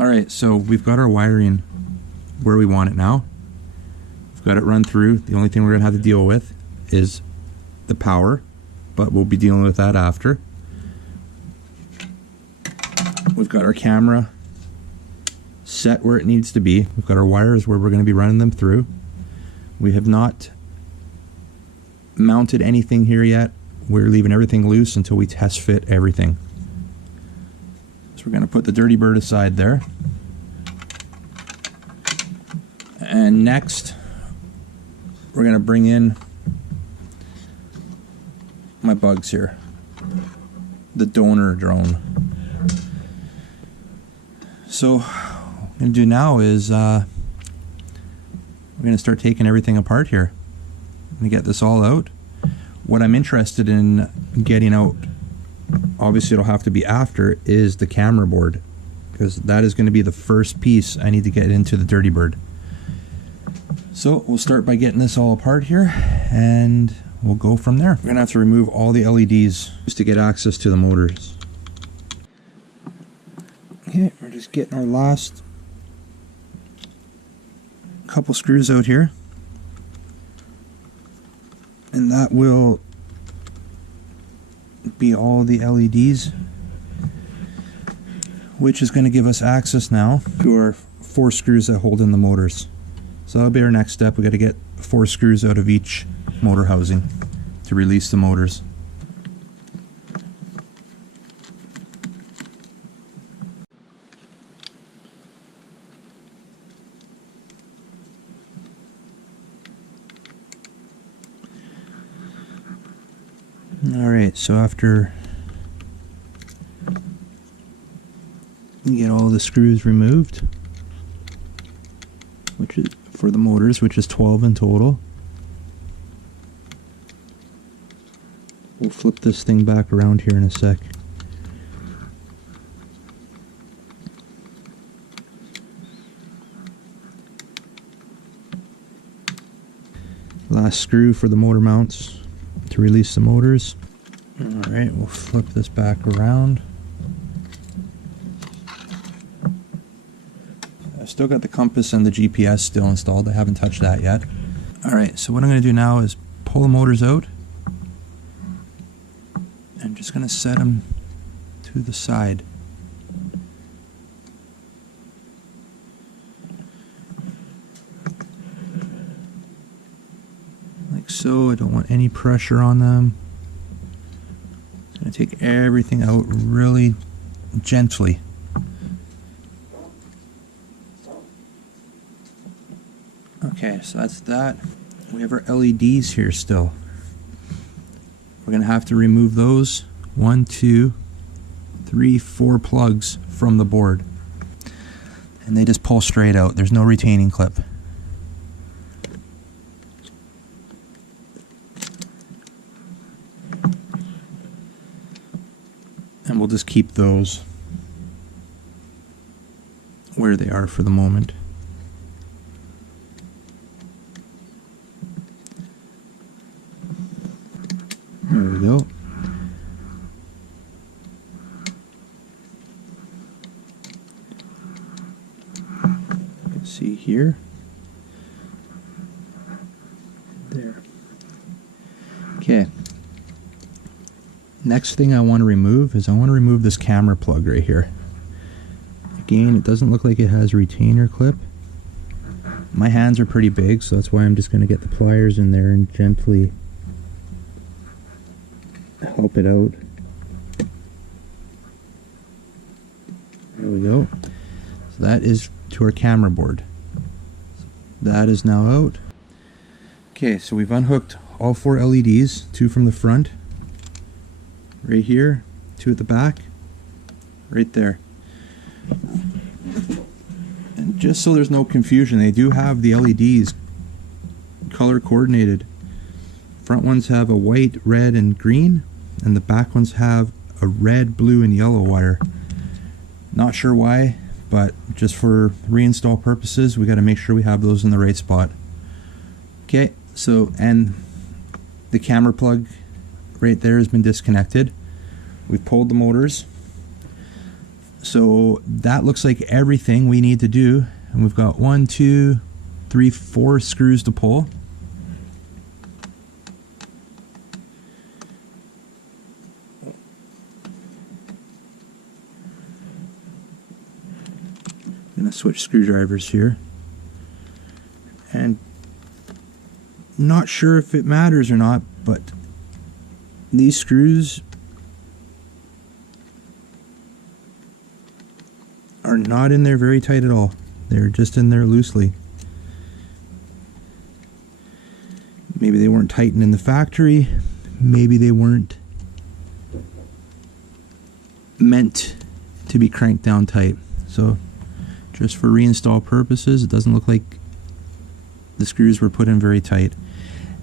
Alright, so we've got our wiring where we want it now. We've got it run through. The only thing we're going to have to deal with is the power, but we'll be dealing with that after. We've got our camera set where it needs to be. We've got our wires where we're going to be running them through. We have not mounted anything here yet. We're leaving everything loose until we test fit everything. So we're going to put the Dirty Bird aside there. And next, we're going to bring in my bugs here. The donor drone. So what I'm going to do now is we're going to start taking everything apart here. I'm going to get this all out. What I'm interested in getting out, obviously it'll have to be after, is the camera board, because that is going to be the first piece I need to get into the Dirty Bird. So we'll start by getting this all apart here, and we'll go from there. We're going to have to remove all the LEDs just to get access to the motors. Okay, we're just getting our last couple screws out here, and that will be all the LEDs, which is going to give us access now to our 4 screws that hold in the motors. So that'll be our next step. We got to get 4 screws out of each motor housing to release the motors. Alright, so after you get all the screws removed, which is for the motors, which is 12 in total, we'll flip this thing back around here in a sec. Last screw for the motor mounts to release the motors. Alright, we'll flip this back around. I've still got the compass and the GPS still installed. I haven't touched that yet. Alright, so what I'm going to do now is pull the motors out. I'm just going to set them to the side. Like so. I don't want any pressure on them. I'm going to take everything out really gently. Okay, so that's that. We have our LEDs here still. We're going to have to remove those 1, 2, 3, 4 plugs from the board. And they just pull straight out. There's no retaining clip. And we'll just keep those where they are for the moment. There we go. You can see here. There. Okay. Next thing I want to remove is I want to remove this camera plug right here. Again, it doesn't look like it has a retainer clip. My hands are pretty big, so that's why I'm just going to get the pliers in there and gently help it out. There we go. So that is to our camera board. That is now out. Okay, so we've unhooked all 4 LEDs, 2 from the front, right here, 2 at the back, right there. And just so there's no confusion, they do have the LEDs color coordinated. Front ones have a white, red, and green, and the back ones have a red, blue, and yellow wire. Not sure why, but just for reinstall purposes, we got to make sure we have those in the right spot. Okay, so, and the camera plug right there has been disconnected. We've pulled the motors. So that looks like everything we need to do. And we've got 1, 2, 3, 4 screws to pull. I'm going to switch screwdrivers here. And not sure if it matters or not, but these screws are not in there very tight at all. They're just in there loosely. Maybe they weren't tightened in the factory. Maybe they weren't meant to be cranked down tight. So just for reinstall purposes, it doesn't look like the screws were put in very tight.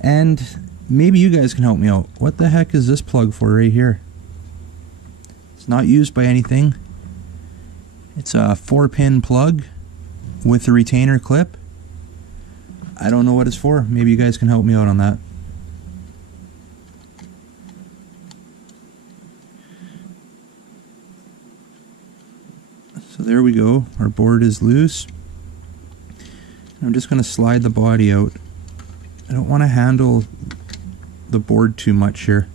And maybe you guys can help me out. What the heck is this plug for right here? It's not used by anything. It's a 4-pin plug with a retainer clip. I don't know what it's for. Maybe you guys can help me out on that. So there we go. Our board is loose. I'm just going to slide the body out. I don't want to handle the board too much here.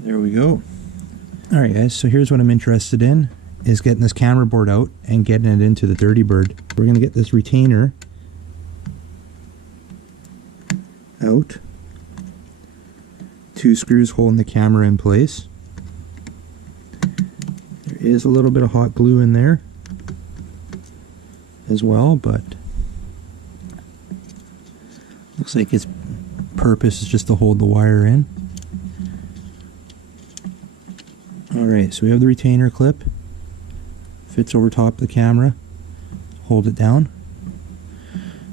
There we go. Alright guys, so here's what I'm interested in, is getting this camera board out and getting it into the Dirty Bird. We're going to get this retainer out. 2 screws holding the camera in place. There is a little bit of hot glue in there as well, but looks like its purpose is just to hold the wire in. Alright, so we have the retainer clip. Fits over top of the camera. Hold it down.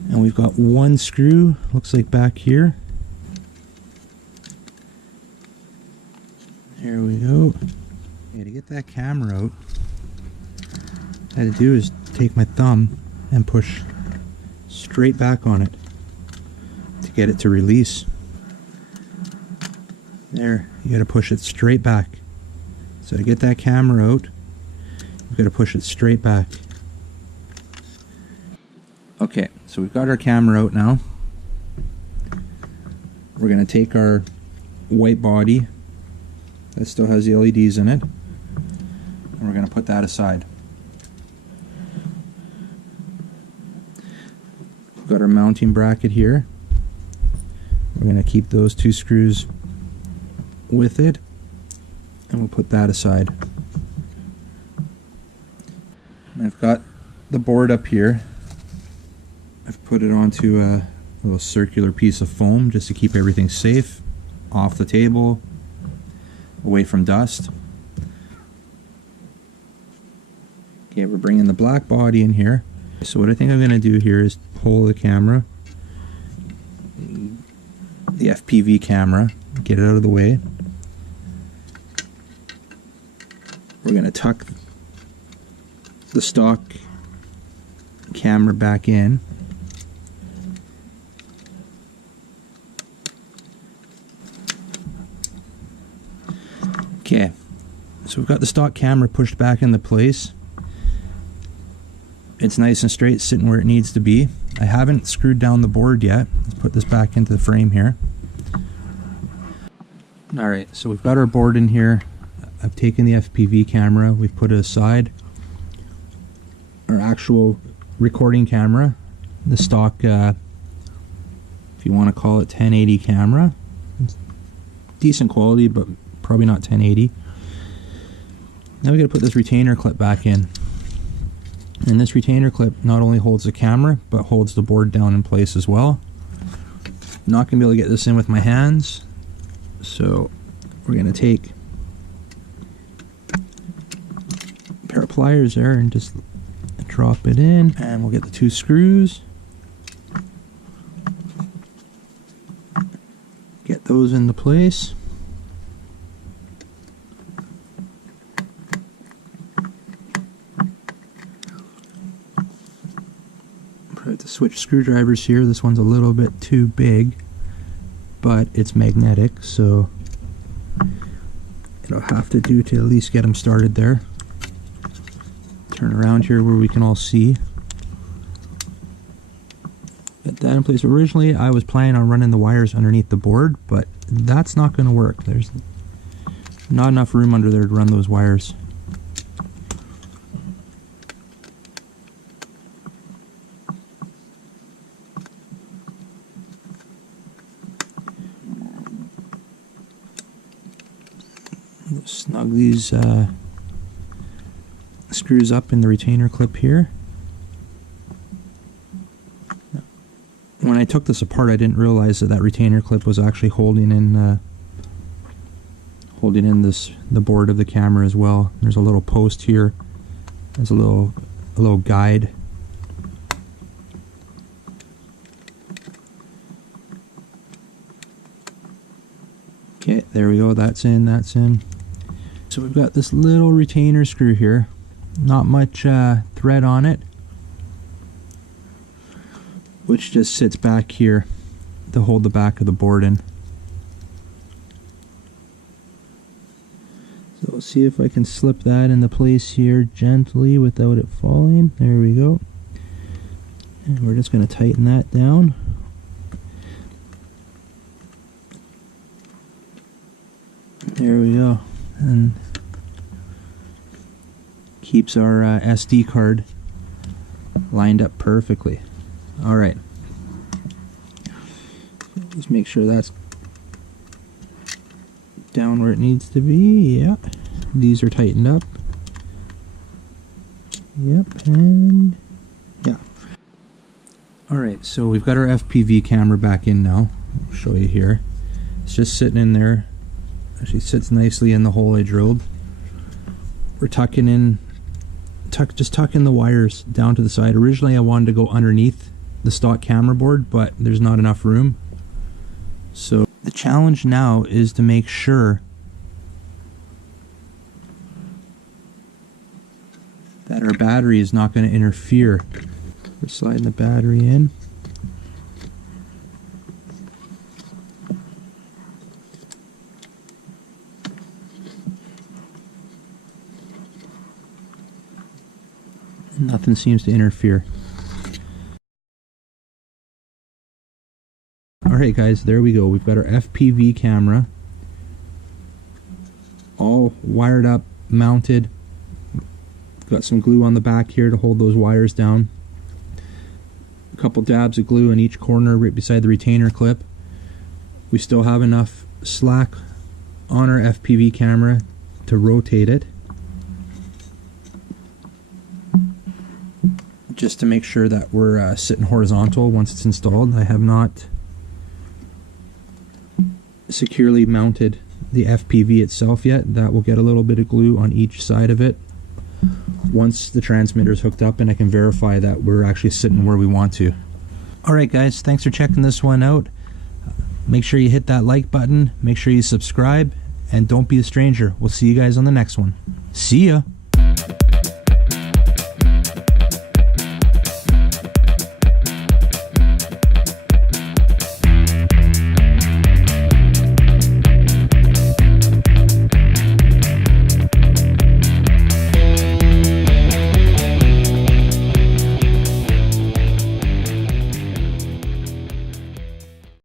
And we've got 1 screw, looks like back here. There we go. Okay, to get that camera out, what I had to do is take my thumb and push straight back on it to get it to release. There, you gotta push it straight back. So to get that camera out, you've got to push it straight back. Okay, so we've got our camera out now. We're going to take our white body that still has the LEDs in it, and we're going to put that aside. We've got our mounting bracket here. We're going to keep those 2 screws with it. And we'll put that aside. And I've got the board up here. I've put it onto a little circular piece of foam just to keep everything safe, off the table, away from dust. Okay, we're bringing the black body in here. So what I think I'm going to do here is pull the camera, the FPV camera, get it out of the way. We're going to tuck the stock camera back in. Okay, so we've got the stock camera pushed back into place. It's nice and straight, sitting where it needs to be. I haven't screwed down the board yet. Let's put this back into the frame here. Alright, so we've got our board in here. I've taken the FPV camera, we've put it aside. Our actual recording camera, the stock, if you want to call it 1080 camera. It's decent quality, but probably not 1080. Now we got to put this retainer clip back in. And this retainer clip not only holds the camera, but holds the board down in place as well. Not going to be able to get this in with my hands, so we're going to take a pair of pliers there and just drop it in, and we'll get the 2 screws, get those into place. Probably have to switch screwdrivers here. This one's a little bit too big. but it's magnetic, so it'll have to do to at least get them started there. Turn around here where we can all see. Get that in place. Originally I was planning on running the wires underneath the board, but that's not going to work. There's not enough room under there to run those wires. Snug these screws up in the retainer clip here. When I took this apart, I didn't realize that that retainer clip was actually holding in the board of the camera as well. There's a little post here. There's a little guide. Okay, there we go. That's in. That's in. So we've got this little retainer screw here. Not much thread on it, which just sits back here to hold the back of the board in. So we'll see if I can slip that into place here gently without it falling. There we go. And we're just going to tighten that down. There we go. And keeps our SD card lined up perfectly. Alright. Just make sure that's down where it needs to be. Yeah. These are tightened up. Yep, and yeah. Alright, so we've got our FPV camera back in now. I'll show you here. It's just sitting in there. Actually sits nicely in the hole I drilled. We're tucking in, just tucking the wires down to the side. Originally I wanted to go underneath the stock camera board, but there's not enough room. So the challenge now is to make sure that our battery is not going to interfere. We're sliding the battery in. Nothing seems to interfere. Alright guys, there we go. We've got our FPV camera all wired up, mounted. Got some glue on the back here to hold those wires down. A couple dabs of glue in each corner right beside the retainer clip. We still have enough slack on our FPV camera to rotate it, just to make sure that we're sitting horizontal once it's installed. I have not securely mounted the FPV itself yet. That will get a little bit of glue on each side of it once the transmitter is hooked up and I can verify that we're actually sitting where we want to. Alright guys, thanks for checking this one out. Make sure you hit that like button, make sure you subscribe, and don't be a stranger. We'll see you guys on the next one. See ya!